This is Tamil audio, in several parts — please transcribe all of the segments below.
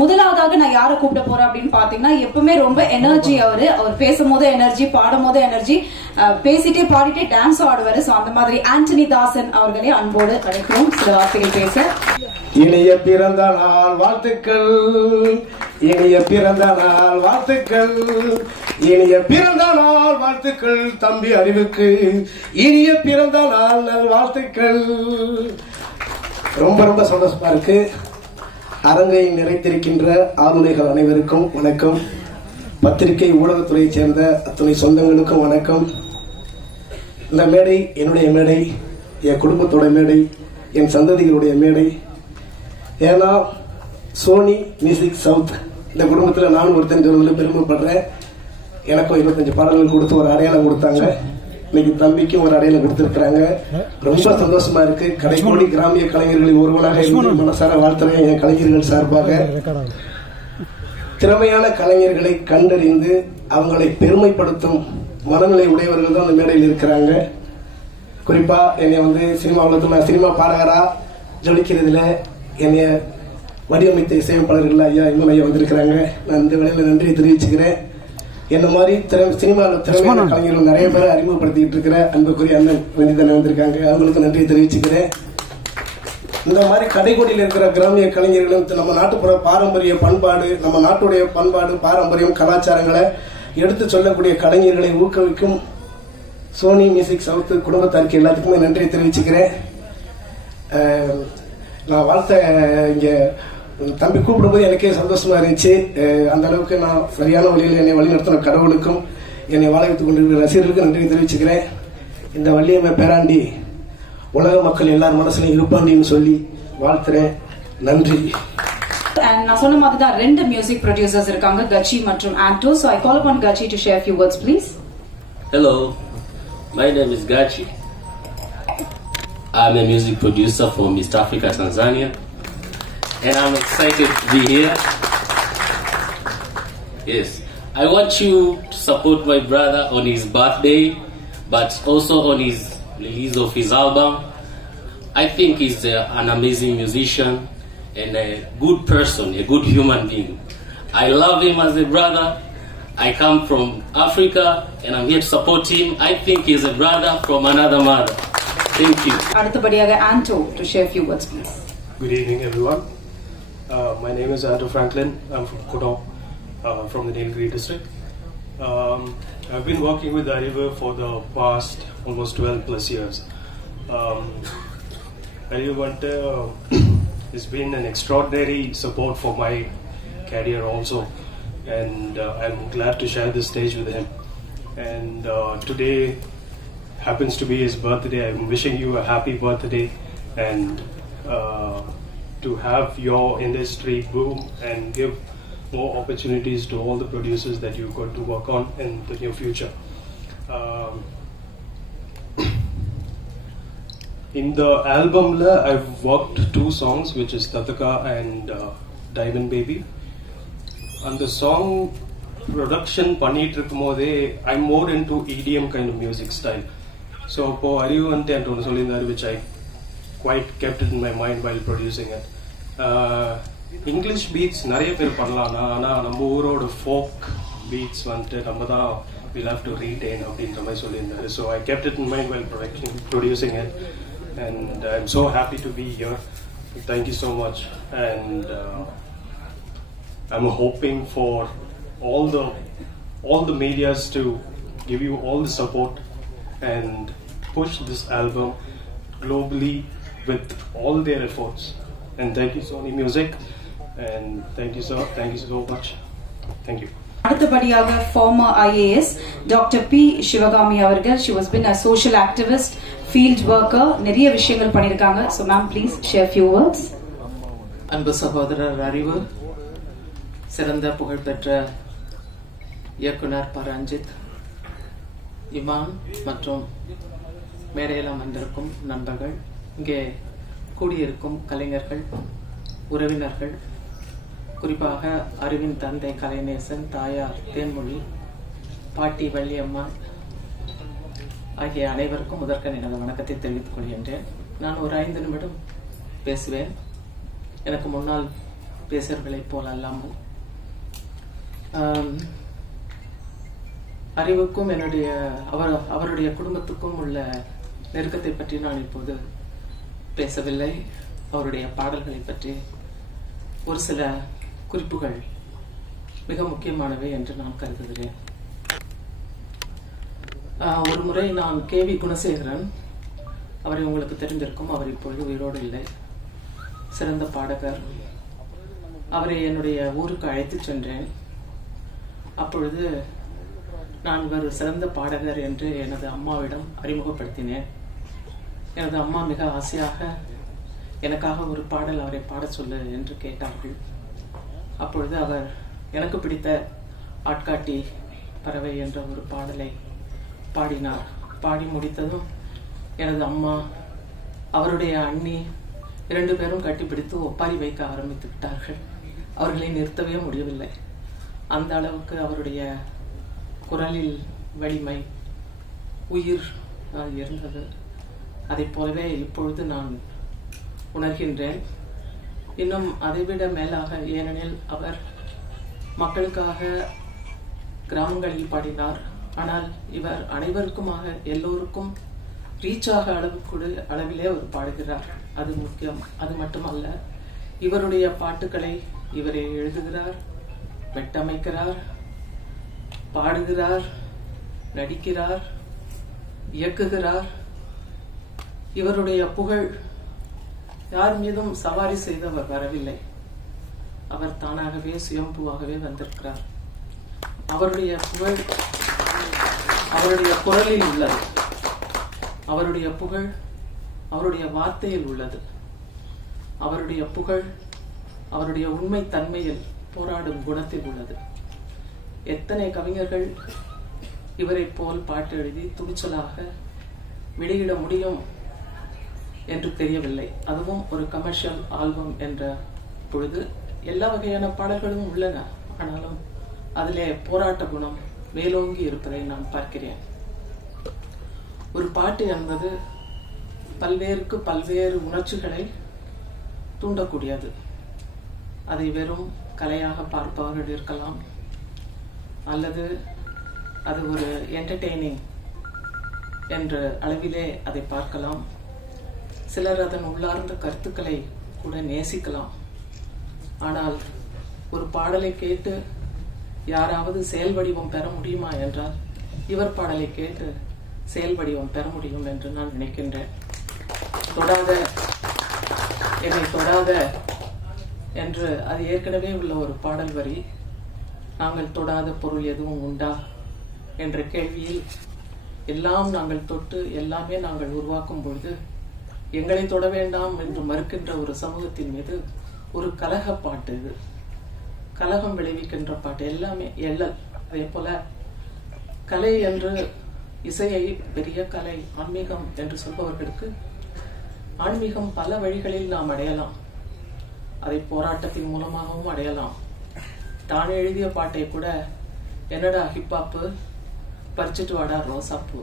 முதலாவதாக நான் யாரை கூப்பிட போறேன் அப்படின்னு பாத்தீங்கன்னா, எப்பவுமே ரொம்ப எனர்ஜி அவர் பேசும்போது எனர்ஜி, பாடும் போது எனர்ஜி, பேசிட்டே பாடிட்டே டான்ஸ் ஆடுவாரு. சோ அந்த மாதிரி ஆண்டனி தாசன் அவர்களே அன்போடு அழைக்கிறோம் சில வார்த்தைகள் பேச. இனிய பிறந்த நாள் வாழ்த்துக்கள், இனிய பிறந்த நாள் வாழ்த்துக்கள், இனிய பிறந்த நாள் வாழ்த்துக்கள் தம்பி அறிவுக்கு, இனிய பிறந்த நாள் நல் வாழ்த்துக்கள். ரொம்ப ரொம்ப சந்தோஷமா இருக்கு. அரங்கை நிறைத்திருக்கின்ற ஆளுமைகள் அனைவருக்கும் வணக்கம். பத்திரிகை ஊடகத்துறையை சேர்ந்த அத்துணை சொந்தங்களுக்கும் வணக்கம். இந்த மேடை என்னுடைய மேடை, என் குடும்பத்தோட மேடை, என் சந்ததிகளுடைய மேடை. ஏன்னா சோனி மியூசிக் சவுத் இந்த குடும்பத்தில் நானும் ஒருத்தன் சொல்றதுல பெருமைப்படுறேன். எனக்கும் 25 பாடல்கள் கொடுத்து ஒரு அடையாளம் கொடுத்தாங்க. இன்னைக்கு தம்பிக்கும் ஒரு அடையாளம் கொடுத்திருக்கிறாங்க. ரொம்ப சந்தோஷமா இருக்கு. கடைக்கோடி கிராமிய கலைஞர்களில் ஒருவனாக இருந்து மனசார வாழ்த்துறேன். என் கலைஞர்கள் சார்பாக திறமையான கலைஞர்களை கண்டறிந்து அவங்களை பெருமைப்படுத்தும் மனநிலை உடையவர்கள் தான் அந்த மேடையில் இருக்கிறாங்க. குறிப்பா என்னை சினிமா உலகத்தில் நான் சினிமா பாடகரா ஜொலிக்கிறதுல என்னைய வடிவமைத்த இசையமைப்பாளர்கள் ஐயா இன்னும் ஐயா வந்திருக்கிறாங்க. நான் இந்த வேளையில நன்றியை தெரிவிச்சுக்கிறேன். என்ன மாதிரி சினிமாவில் திறமையான கலைஞர்கள் நிறைய பேரை அறிமுகப்படுத்திட்டு இருக்கிற அன்புக்குரிய அண்ணன் வெந்திதனை வந்திருக்காங்க. அவங்களுக்கு நன்றியை தெரிவிச்சுக்கிறேன். இந்த மாதிரி கடைக்கோடியில் இருக்கிற கிராமிய கலைஞர்களும் நம்ம நாட்டுப்புற பாரம்பரிய பண்பாடு, நம்ம நாட்டுடைய பண்பாடு, பாரம்பரியம், கலாச்சாரங்களை எடுத்து சொல்லக்கூடிய கலைஞர்களை ஊக்குவிக்கும் சோனி மியூசிக் சவுத் குடும்பத்தாருக்கு எல்லாத்துக்குமே நன்றியை தெரிவிச்சுக்கிறேன். நான் வாழ்த்த இங்க தம்பி கூப்பிடும்போது எனக்கே சந்தோஷமா இருந்துச்சு. அந்த அளவுக்கு நான் சரியான வழியில் என்னை வழிநடத்தின கடவுளுக்கும் என்னை வாழ வைத்துக் கொண்டிருக்கிற ரசிகர்களுக்கு நன்றி தெரிவிச்சுக்கிறேன். இந்த வள்ளியம்மை பேராண்டி உலக மக்கள் எல்லாரும் மனசுலையும் இருப்பாண்டின்னு சொல்லி வாழ்த்துறேன். நன்றி. நான் சொன்ன மாதிரி தான் 2 மியூசிக் ப்ரொடியூசர்ஸ் இருக்காங்க, கச்சி மற்றும் ஆண்டோ. So I call upon Gachi to share a few words, please. Hello, my name is Gachi. I'm a music producer from East Africa, Tanzania, and I'm excited to be here. Yes, I want you to support my brother on his birthday, but also on his release of his album. I think he's an amazing musician and a good person, a good human being. I love him as a brother. I come from Africa and I'm here to support him. I think he's a brother from another mother. Thank you. அடுத்தபடியாக ஆண்டோ to share a few words, please. Good evening, everyone. My name is Anto Franklin. I'm from Kodong, from the Nilgiri district. I've been working with Arivu for the past almost 12 plus years. Arivu has been an extraordinary support for my career also, and I'm glad to share this stage with him. And today happens to be his birthday. I'm wishing you a happy birthday, and to have your industry boom and give more opportunities to all the producers that you've got to work on in the near future. In the album, I've worked 2 songs, which is Tataka and Diamond Baby. And the song production பண்ணிட்டு இருக்கும்போதே I'm more into EDM kind of music style. So அப்போ அறிவு and ஒன்று சொல்லியிருந்தாரு, which I quite kept it in my mind while producing it. English beats நிறைய பேர் பண்ணலாம், ஆனால் நம்ம ஊரோட folk beats நம்ம தான் we'll have to retain அப்படின்ற மாதிரி சொல்லியிருந்தாரு. So I kept it in mind while producing it, and I'm so happy to be here. Thank you so much, and I'm hoping for all the medias to give you all the support and push this album globally with all their efforts. And thank you Sony Music, and thank you sir, thank you so much, thank you. அடுத்தபடியாக former IAS doctor P Sivakami அவர்கள். she was been a social activist, field worker, நிறைய விஷயங்கள் பண்ணிருக்காங்க. so ma'am, please share few words. அன்பு சகோதரர் அறிவு, சிறந்த புகழ்பெற்ற இயக்குனர் பரஞ்சித், இமான் மற்றும் மேடையில் அமர்ந்திருக்கும் நண்பர்கள், இங்கே கூடியிருக்கும் கலைஞர்கள், உறவினர்கள், குறிப்பாக அறிவின் தந்தை கலைநேசன், தாயார் தேன்மொழி, பாட்டி வள்ளியம்மா ஆகிய அனைவருக்கும் முதற்கண் எனது வணக்கத்தை தெரிவித்துக் கொள்கின்றேன். நான் ஒரு 5 நிமிடம் பேசுவேன். எனக்கு முன்னால் பேசுறவர்களைப் போல் அல்லாமல் அறிவுக்கும் என்னுடைய அவருடைய குடும்பத்துக்கும் உள்ள நெருக்கத்தை பற்றி நான் இப்போது பேசவில்லை. அவருடைய பாடல்களை பற்றி ஒரு சில குறிப்புகள் மிக முக்கியமானவை என்று நான் கருதுகிறேன். ஒரு முறை நான் கேவி குணசேகரன், அவரை உங்களுக்கு தெரிந்திருக்கும், அவர் இப்பொழுது உயிரோடு இல்லை, சிறந்த பாடகர். அவரை என்னுடைய ஊருக்கு அழைத்து சென்றேன். அப்பொழுது நான் ஒரு சிறந்த பாடகர் என்று எனது அம்மாவிடம் அறிமுகப்படுத்தினேன். எனது அம்மா மிக ஆசையாக எனக்காக ஒரு பாடல் அவரை பாட சொல்லு என்று கேட்டார்கள். அப்பொழுது அவர் எனக்கு பிடித்த ஆட்காட்டி பறவை என்ற ஒரு பாடலை பாடினார். பாடி முடித்ததும் எனது அம்மா அவருடைய அண்ணி 2 பேரும் கட்டிப்பிடித்து ஒப்பாரி வைக்க ஆரம்பித்து விட்டார்கள். அவர்களை நிறுத்தவே முடியவில்லை. அந்த அளவுக்கு அவருடைய குரலில் வலிமை, உயிர் இருந்தது. அதை போலவே இப்பொழுது நான் உணர்கின்றேன். இன்னும் அதைவிட மேலாக, ஏனெனில் அவர் மக்களுக்காக கிராமங்களில் பாடினார். ஆனால் இவர் அனைவருக்குமாக, எல்லோருக்கும் ரீச்சாக அளவிலே அவர் பாடுகிறார். அது முக்கியம். அது மட்டுமல்ல, இவருடைய பாட்டுக்களை இவரே எழுதுகிறார், மெட்டமைக்கிறார், பாடுகிறார், நடிக்கிறார், இயக்குகிறார். இவருடைய புகழ் யார் மீதும் சவாரி செய்து அவர் வரவில்லை. அவர் தானாகவே சுயம்புவாகவே வந்திருக்கிறார். அவருடைய புகழ் அவருடைய குரலில் உள்ளது. அவருடைய புகழ் அவருடைய வார்த்தையில் உள்ளது. அவருடைய புகழ் அவருடைய உண்மை தன்மையில் போராடும் குணத்தில் உள்ளது. எத்தனை கவிஞர்கள் இவரை போல் பாட்டு எழுதி துணிச்சலாக வெளியிட முடியும் என்று தெரியவில்லை. அதுவும் ஒரு கமர்ஷியல் ஆல்பம் என்ற பொழுது எல்லா வகையான பாடல்களும் உள்ளன. ஆனாலும் அதிலே போராட்ட குணம் மேலோங்கி இருப்பதை நான் பார்க்கிறேன். ஒரு பாட்டு என்பது பல்வேறு உணர்ச்சிகளை தூண்டக்கூடியது. அதை வெறும் கலையாக பார்ப்பவர்கள் இருக்கலாம், அல்லது அது ஒரு என்டர்டெய்னிங் என்ற அளவிலே அதை பார்க்கலாம். சிலர் அதன் உள்ளார்ந்த கருத்துக்களை கூட நேசிக்கலாம். ஆனால் ஒரு பாடலை கேட்டு யாராவது செயல் வடிவம் பெற முடியுமா என்றால் இவர் பாடலை கேட்டு செயல் வடிவம் பெற முடியும் என்று நான் நினைக்கின்றேன். என்னை தொடாத என்று அது ஏற்கனவே உள்ள ஒரு பாடல் வரி. நாங்கள் தொடாத பொருள் எதுவும் உண்டா என்ற கேள்வியில் எல்லாம் நாங்கள் தொட்டு எல்லாமே நாங்கள் உருவாக்கும் பொழுது எங்களை தொட வேண்டாம் என்று மறுக்கின்ற ஒரு சமூகத்தின் மீது ஒரு கலக பாட்டு, இது கலகம் விளைவிக்கின்ற பாட்டு, எல்லாமே எள்ளல். அதே போல கலை என்று இசையை பெரிய கலை, ஆன்மீகம் என்று சொல்பவர்களுக்கு ஆன்மீகம் பல வழிகளில் நாம் அடையலாம். அதை போராட்டத்தின் மூலமாகவும் அடையலாம். தான் எழுதிய பாட்டை கூட என்னடா ஹிப்பாப்பு, பறிச்சிட்டு வாடா ரோசாப்பு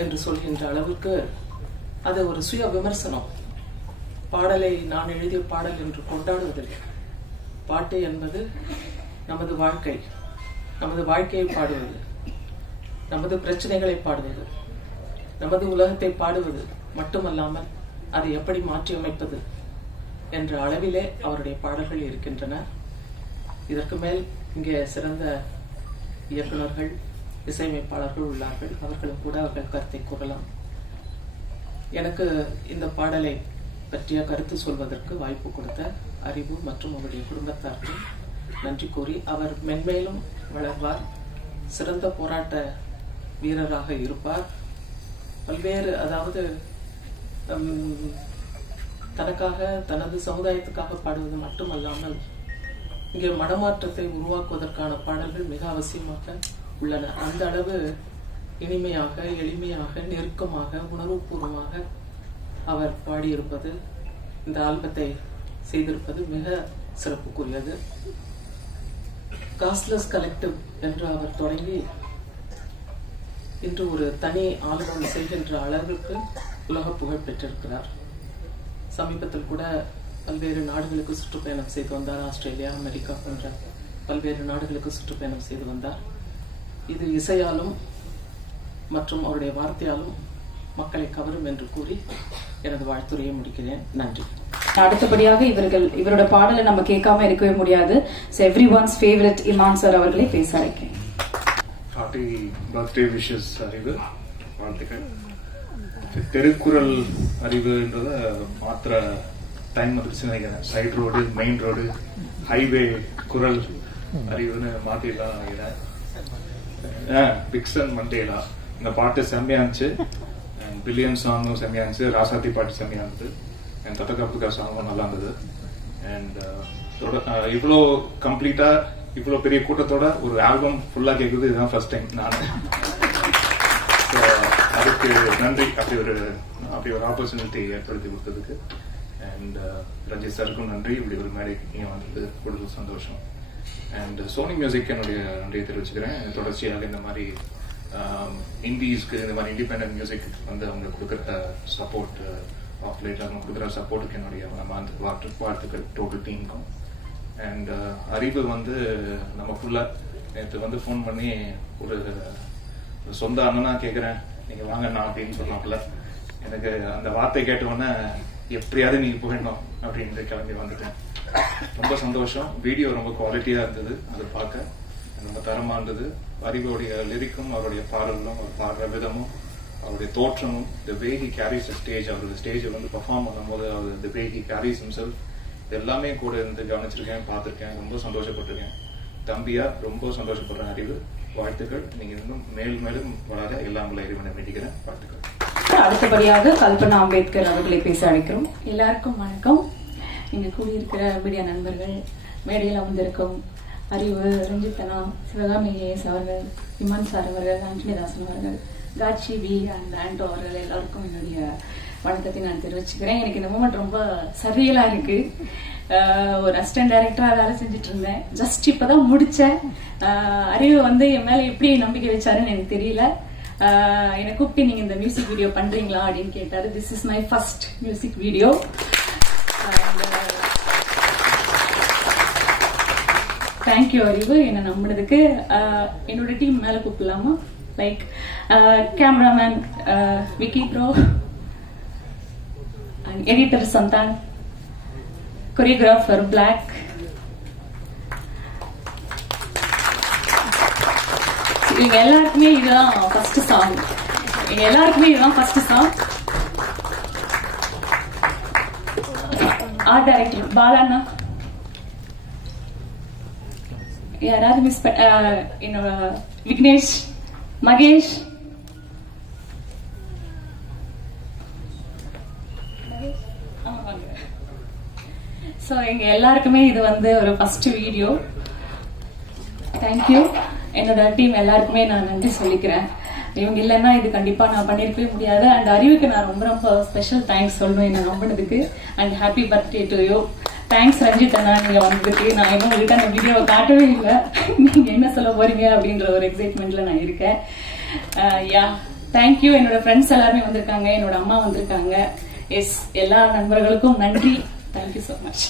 என்று சொல்கின்ற அளவுக்கு அது ஒரு சுய விமர்சனம். பாடலை நான் எழுதிய பாடல் என்று கொண்டாடுவதில்லை. பாட்டு என்பது நமது வாழ்க்கை, நமது வாழ்க்கையை பாடுவது, நமது பிரச்சனைகளை பாடுவது, நமது உலகத்தை பாடுவது மட்டுமல்லாமல் அதை எப்படி மாற்றியமைப்பது என்ற அளவிலே அவருடைய பாடல்கள் இருக்கின்றன. இதற்கு மேல் இங்கே சிறந்த இயக்குநர்கள், இசையமைப்பாளர்கள் உள்ளார்கள். அவர்களும் கூட அவர்கள் கருத்தை கூறலாம். எனக்கு இந்த பாடலை பற்றிய கருத்து சொல்வதற்கு வாய்ப்பு கொடுத்த அறிவு மற்றும் அவருடைய குடும்பத்தாருக்கு நன்றி கூறி, அவர் மென்மேலும் வளர்வார், சிறந்த போராட்ட வீரராக இருப்பார். பல்வேறு, அதாவது தனக்காக, தனது சமுதாயத்துக்காக பாடுவது மட்டுமல்லாமல் இங்கே மனமாற்றத்தை உருவாக்குவதற்கான பாடல்கள் மிக அவசியமாக உள்ளன. அந்த அளவு இனிமையாக, எளிமையாக, நெருக்கமாக, உணர்வுபூர்வமாக அவர் பாடியிருப்பது, இந்த ஆல்பத்தை செய்திருப்பது மிக சிறப்புக்குரியது. காஸ்ட்லெஸ் கலெக்டிவ் என்று அவர் தொடங்கி இன்று ஒரு தனி ஆல்பம் செய்கின்ற அளவிற்கு உலக புகழ் பெற்றிருக்கிறார். சமீபத்தில் கூட பல்வேறு நாடுகளுக்கு சுற்றுப்பயணம் செய்து வந்தார். ஆஸ்திரேலியா, அமெரிக்கா போன்ற பல்வேறு நாடுகளுக்கு சுற்றுப்பயணம் செய்து வந்தார். இது இசையாலும் மற்றும் அவருடைய வார்த்தையாலும் மக்களை கவரும் என்று கூறி எனது வாழ்த்துரையை முடிக்கிறேன். நன்றி. அடுத்தபடியாக இவரோட பாடலை நம்ம கேட்காம இருக்கவே முடியாது. எவ்ரிஒன்ஸ் ஃபேவரட் இமான் சார் அவர்களை பேச அழைக்கிறேன். ஹாப்பி பர்த்டே விஷஸ் அறிவு, வாழ்த்துக்கள். திருக்குறள் அறிவுன்றத மாத்திர டைம் வந்துருச்சுன்னு நினைக்கிறேன். Side road, main road, highway குரல் அறிவுன்னு மாத்திடலாம் நினைக்கிறேன். பிக்சன் மண்டேலா இந்த பாட்டு செம்மையா இருந்துச்சு. பில்லியன் சாங்கும் செம்மையா இருந்துச்சு. ராசாத்தி பாட்டு செம்மையா இருந்தது. என் தத்தகப்புக்கா சாங்கும் நல்லா இருந்தது. அண்ட் இவ்வளோ கம்ப்ளீட்டா இவ்வளோ பெரிய கூட்டத்தோட ஒரு ஆல்பம் ஃபுல்லா கேட்குறது இதுதான் ஃபர்ஸ்ட் டைம் நான். அதுக்கு நன்றி. அப்படி ஒரு ஆப்பர்ச்சுனிட்டி ஏற்படுத்தி கொடுத்ததுக்கு. அண்ட் ரஞ்சித் சாருக்கும் நன்றி. இப்படி ஒரு மேடைக்கு நீங்க வந்தது கூடுதல் சந்தோஷம். அண்ட் சோனி மியூசிக் என்னுடைய நன்றியை தெரிவிச்சுக்கிறேன். தொடர்ச்சியாக இந்த மாதிரி இந்திஸ்க்கு, இந்த மாதிரி இண்டிபெண்டன்ட் மியூசிக் வந்து அவங்க கொடுக்குற சப்போர்ட், ஆஃப் லேட் அவங்க கொடுக்குற சப்போர்ட்டுக்கு என்னுடைய வாழ்த்துக்கள் டோட்டல் டீமுக்கும். அண்ட் அறிவு வந்து நம்ம ஃபுல்லா நேற்று வந்து ஃபோன் பண்ணி ஒரு சொந்த அண்ணனா கேட்குறேன், நீங்க வாங்க நான் அப்படின்னு சொன்னாப்புல. எனக்கு அந்த வார்த்தை கேட்டவுடனே எப்படியாவது நீங்க போயிடணும் அப்படின்னு கிளம்பி வந்துட்டேன். ரொம்ப சந்தோஷம். வீடியோ ரொம்ப குவாலிட்டியா இருந்தது. அது பார்க்க ரொம்ப தரமா இருந்தது. அறிவுடைய லிரிக்கும் அவருடைய பாடலும் அவர் பாடுற விதமும் அவருடைய தோற்றமும், த வே ஹி கேரிஸ் ஸ்டேஜ், அவருடைய ஸ்டேஜில் வந்து பெர்ஃபார்ம் பண்ணும்போது அவர் த வே ஹி கேரிஸ் ஹிம்செல்ஃப், எல்லாமே கூட இருந்து கவனிச்சிருக்கேன், பார்த்திருக்கேன். ரொம்ப சந்தோஷப்பட்டிருக்கேன். தம்பியா ரொம்ப சந்தோஷப்படுறேன். அறிவு, வாழ்த்துக்கள். நீங்க இன்னும் மேலும் வளர எல்லாம் உள்ள இறைவனை வேண்டிக்கிறேன். வாழ்த்துக்கள். அடுத்தபடியாக கல்பனா அம்பேத்கர் அவர்களை பேச அழைக்கிறோம். எல்லாருக்கும் வணக்கம். இங்க கூடியிருக்கிற மீடியா நண்பர்கள், மேடையில் அமர்ந்திருக்கும் அறிவு, ரஞ்சித்தனா, சிவகாமி ஏஎஸ் அவர்கள், இமான் சார் அவர்கள், ஆண்டனிதாசன் அவர்கள், காட்சி வி அண்ட் ஆண்டோ அவர்கள் எல்லாருக்கும் என்னுடைய வணக்கத்தை நான் தெரிவிச்சுக்கிறேன். எனக்கு இந்த மூமெண்ட் ரொம்ப சரியலா இருக்கு. ஒரு அசிஸ்டன்ட் டைரக்டரா வேலை செஞ்சுட்டு இருந்தேன். ஜஸ்ட் இப்பதான் முடிச்சேன். அறிவு வந்து என் மேல எப்படி நம்பிக்கை வச்சாருன்னு எனக்கு தெரியல. என்னை கூப்பிட்டு நீங்க இந்த மியூசிக் வீடியோ பண்றீங்களா அப்படின்னு கேட்டாரு. This is my first music video. Thank you Arivu, என்ன நம்பினதுக்கு. என்னோட டீம் மேல கூப்பிடலாமா? Like cameraman Vicky bro, editor Santhan, choreographer Black, இவங்க எல்லாருக்குமே இதுதான் ஃபர்ஸ்ட் சாங். ஆர்ட் டைரக்டர் பாலாண்ணா, யாராவது மிஸ் என்னோட விக்னேஷ், மகேஷ், சோ எங்க எல்லாருக்குமே இது வந்து ஒரு ஃபர்ஸ்ட் வீடியோ. தேங்க்யூ. என்னோட டீம் எல்லாருக்குமே நான் நன்றி சொல்லிக்கிறேன். இவங்க இல்லைன்னா இது கண்டிப்பா நான் பண்ணிருக்கவே முடியாது. அண்ட் அறிவுக்கு நான் ரொம்ப ரொம்ப ஸ்பெஷல் தேங்க்ஸ் சொல்லணும் என்ன நம்பினதுக்கு. And happy birthday to you. Thanks Ranjith அண்ணா, நீங்க வந்ததுக்கு. நான் இன்னும் உங்ககிட்ட அந்த வீடியோவை காட்டவே இல்லை. நீங்க என்ன சொல்ல போறீங்க அப்படின்ற ஒரு எக்ஸைட்மெண்ட்ல நான் இருக்கேன். யா, தேங்க்யூ. என்னோட ஃப்ரெண்ட்ஸ் எல்லாருமே வந்திருக்காங்க, என்னோட அம்மா வந்திருக்காங்க. எஸ், எல்லா நண்பர்களுக்கும் நன்றி. Thank you so much.